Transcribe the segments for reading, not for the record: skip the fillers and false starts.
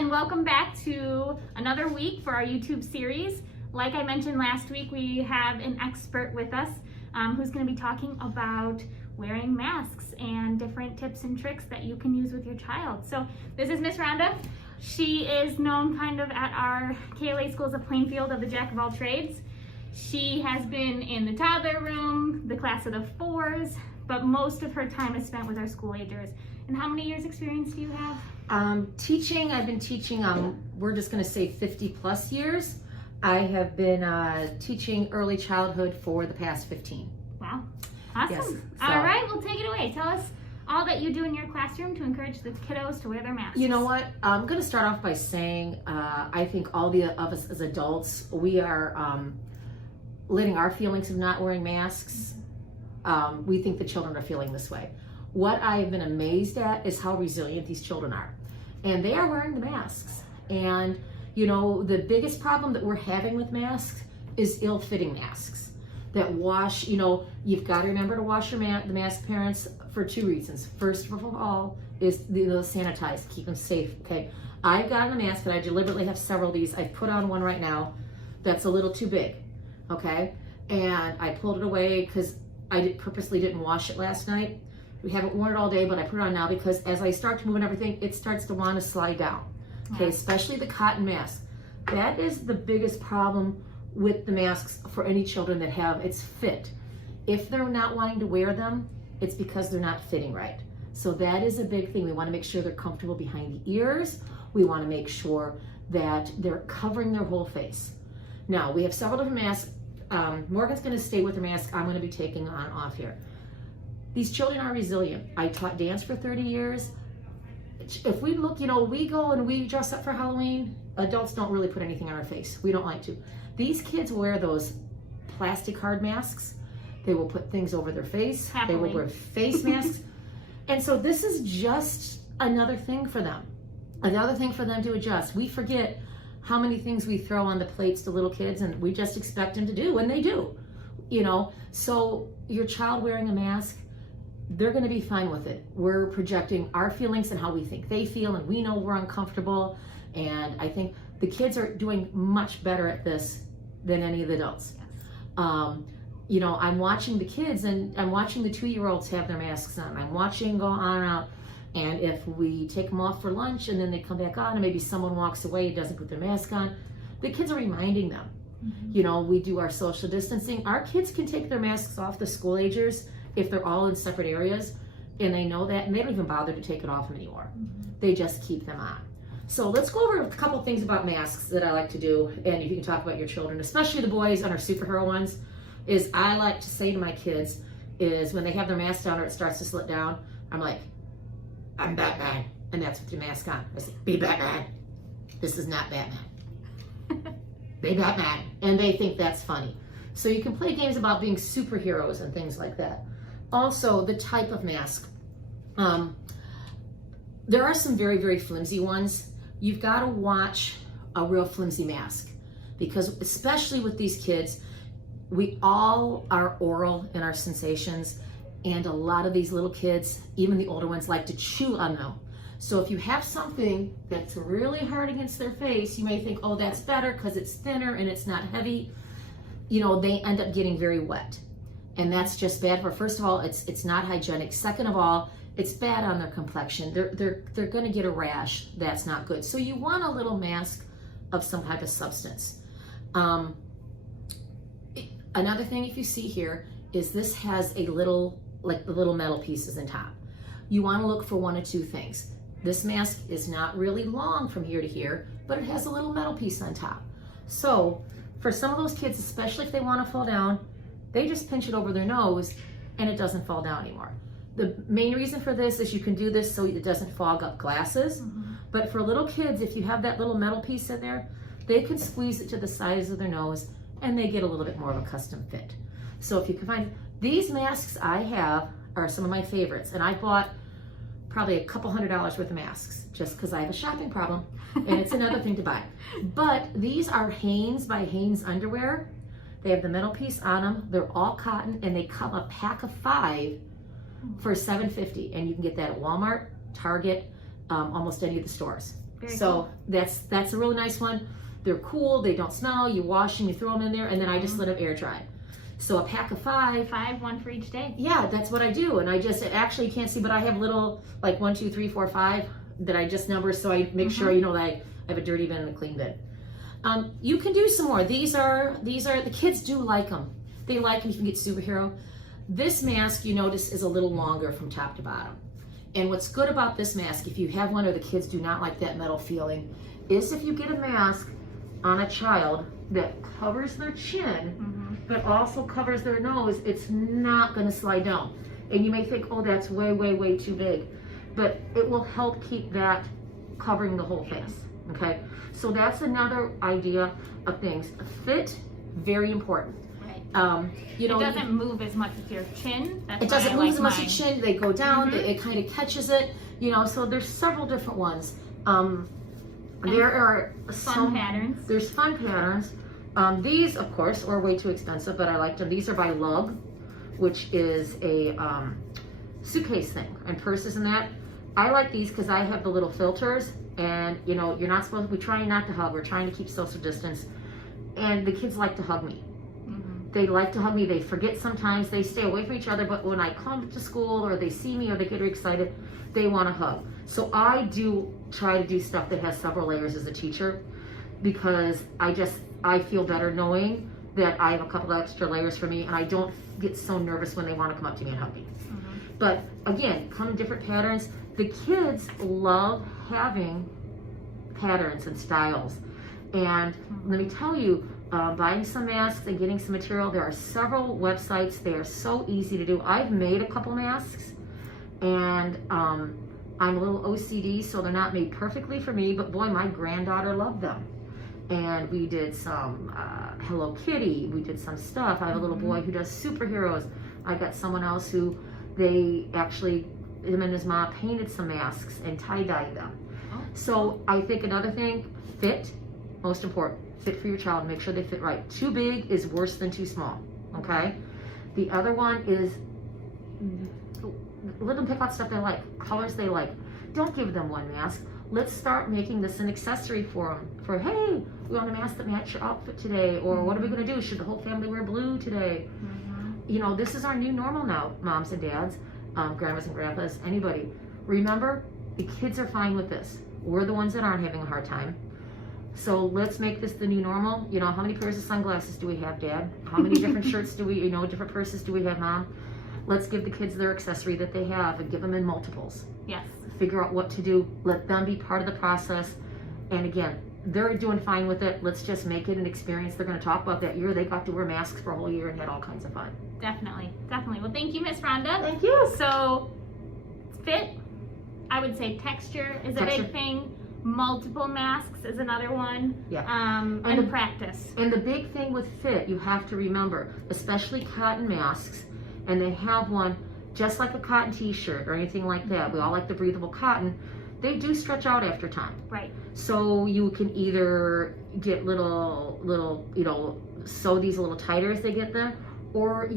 and welcome back to another week for our YouTube series. Like I mentioned last week, we have an expert with us who's going to be talking about wearing masks and different tips and tricks that you can use with your child. So this is Miss Rhonda. She is known kind of at our KLA Schools of Plainfield of the Jack of all trades. She has been in the toddler room, the class of the fours, but most of her time is spent with our school agers. And how many years experience do you have? Teaching, I've been teaching, we're just going to say 50 plus years. I have been teaching early childhood for the past 15. Wow, awesome. Yes, All right, well, take it away. Tell us all that you do in your classroom to encourage the kiddos to wear their masks. You know what? I'm going to start off by saying I think all of us as adults, we are letting our feelings of not wearing masks. We think the children are feeling this way. What I have been amazed at is how resilient these children are. And they are wearing the masks. And, you know, the biggest problem that we're having with masks is ill-fitting masks that wash. You know, you've got to remember to wash your the mask, parents, for two reasons. First of all is sanitize, keep them safe, okay? I've gotten a mask, and I deliberately have several of these. I put on one right now that's a little too big, okay? And I pulled it away because I purposely didn't wash it last night. We haven't worn it all day, but I put it on now because as I start to move and everything, it starts to want to slide down. Okay, especially the cotton mask. That is the biggest problem with the masks for any children that have its fit. If they're not wanting to wear them, it's because they're not fitting right. So that is a big thing. We want to make sure they're comfortable behind the ears. We want to make sure that they're covering their whole face. Now, we have several different masks. Morgan's going to stay with her mask. I'm going to be taking on off here. These children are resilient. I taught dance for 30 years. If we look, you know, we go and we dress up for Halloween, adults don't really put anything on our face. We don't like to. These kids wear those plastic hard masks. They will put things over their face. Happily. They will wear face masks. And so this is just another thing for them. Another thing for them to adjust. We forget how many things we throw on the plates to little kids and we just expect them to do when they do. You know, so your child wearing a mask, they're going to be fine with it. We're projecting our feelings and how we think they feel, and we know we're uncomfortable. And I think the kids are doing much better at this than any of the adults. You know, I'm watching the kids, and I'm watching the 2-year-olds have their masks on. I'm watching go on and out. And if we take them off for lunch and then they come back on, and maybe someone walks away and doesn't put their mask on, the kids are reminding them. You know, we do our social distancing. Our kids can take their masks off, the school agers, if they're all in separate areas, and they know that, and they don't even bother to take it off anymore. They just keep them on. So let's go over a couple things about masks that I like to do, and you can talk about your children, especially the boys on our superhero ones, is I like to say to my kids is when they have their mask down or it starts to slip down, I'm like, I'm Batman, and that's with your mask on. I say, be Batman. This is not Batman. Be Batman. And they think that's funny. So you can play games about being superheroes and things like that. Also, the type of mask. There are some very, very flimsy ones. You've got to watch a real flimsy mask because especially with these kids, we all are oral in our sensations, and a lot of these little kids, even the older ones, like to chew on them. So if you have something that's really hard against their face, you may think, oh, that's better because it's thinner and it's not heavy. You know, they end up getting very wet. And that's just bad for, first of all, it's not hygienic. Second of all, it's bad on their complexion. They're going to get a rash. That's not good. So you want a little mask of some type of substance. Another thing, if you see here, is this has a little, like the little metal pieces in top. You want to look for one of two things. This mask is not really long from here to here, but it has a little metal piece on top. So for some of those kids, especially if they want to fall down, they just pinch it over their nose and it doesn't fall down anymore. The main reason for this is you can do this so it doesn't fog up glasses. But for little kids, if you have that little metal piece in there, they can squeeze it to the sides of their nose and they get a little bit more of a custom fit. So if you can find, these masks I have are some of my favorites, and I bought probably a couple $100 worth of masks just because I have a shopping problem and it's another thing to buy. But these are Hanes by Hanes underwear. They have the metal piece on them. They're all cotton, and they come a pack of 5 for $7.50, and you can get that at Walmart, Target, almost any of the stores. Very So cool. that's a really nice one. They're cool, they don't smell, you wash them, you throw them in there, and then I just let them air dry. So a pack of 5. 5, 1 for each day. Yeah, that's what I do. And I just, actually you can't see, but I have little, like 1, 2, 3, 4, 5 that I just number, so I make sure, you know, that I have a dirty bin and a clean bin. You can do some more. These are, the kids do like them. They like them. You can get superhero. This mask, you notice, is a little longer from top to bottom. And what's good about this mask, if you have one or the kids do not like that metal feeling, is if you get a mask on a child that covers their chin, but also covers their nose, it's not gonna slide down. And you may think, oh, that's way, way, way too big. But it will help keep that covering the whole face, okay? So that's another idea of things. Fit, very important. You know, it doesn't move as much as your chin. That's it doesn't move as much mine. as chin. They go down. It kind of catches it. You know, so there's several different ones. There are fun patterns. There's fun patterns. These, of course, are way too expensive, but I like them. These are by Lug, which is a suitcase thing and purses and that. I like these because I have the little filters, and you know, you're not supposed to. We're trying not to hug. We're trying to keep social distance, and the kids like to hug me. They like to hug me. They forget sometimes. They stay away from each other, but when I come to school or they see me or they get excited, they want to hug. So I do try to do stuff that has several layers as a teacher, because I feel better knowing that I have a couple of extra layers for me, and I don't get so nervous when they want to come up to me and hug me. But again, come in different patterns. The kids love having patterns and styles. And let me tell you, buying some masks and getting some material, there are several websites. They are so easy to do. I've made a couple masks, and I'm a little OCD, so they're not made perfectly for me, but boy, my granddaughter loved them. And we did some Hello Kitty, we did some stuff. I have a little boy who does superheroes. I got someone else who him and his mom painted some masks and tie-dyed them. So I think another thing, fit, most important. Fit for your child, make sure they fit right. Too big is worse than too small, okay? The other one is, let them pick out stuff they like, colors they like. Don't give them one mask. Let's start making this an accessory for them. For, hey, we want a mask that match your outfit today, or what are we gonna do? Should the whole family wear blue today? You know, this is our new normal now, moms and dads, grandmas and grandpas, anybody. Remember, the kids are fine with this. We're the ones that aren't having a hard time. So let's make this the new normal. You know, how many pairs of sunglasses do we have, Dad? How many different shirts do we, different purses do we have, Mom? Let's give the kids their accessory that they have and give them in multiples. Yes. Figure out what to do. Let them be part of the process. And again, they're doing fine with it. Let's just make it an experience. They're going to talk about that year. They got to wear masks for a whole year and had all kinds of fun. Definitely. Well, thank you, Miss Rhonda. Thank you. So, fit, I would say texture is a big thing. Multiple masks is another one. Yeah. And practice. And the big thing with fit, you have to remember, especially cotton masks, and they have one just like a cotton t-shirt or anything like that. We all like the breathable cotton. They do stretch out after time. Right. So you can either get little, sew these a little tighter as they get there, or,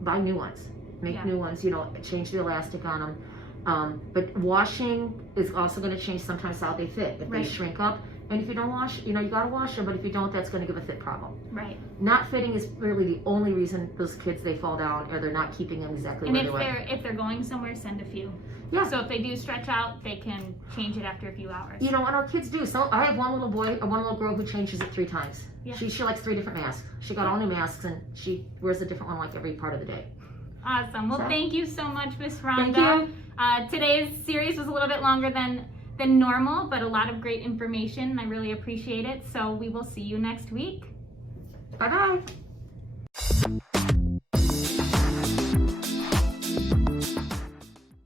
buy new ones. Make new ones, change the elastic on them. But washing is also going to change sometimes how they fit. If they shrink up, and if you don't wash, you gotta wash them, but if you don't, that's going to give a fit problem. Right. Not fitting is really the only reason those kids, they fall down, or they're not keeping them exactly where they want. And if they're going somewhere, send a few. Yeah. So if they do stretch out, they can change it after a few hours. And our kids do. So I have one little boy, or one little girl who changes it 3 times. Yeah. She likes 3 different masks. She got all new masks, and she wears a different one like every part of the day. Awesome. Well, thank you so much, Miss Rhonda. Thank you. Today's series was a little bit longer than normal, but a lot of great information. I really appreciate it. So we will see you next week. Bye-bye.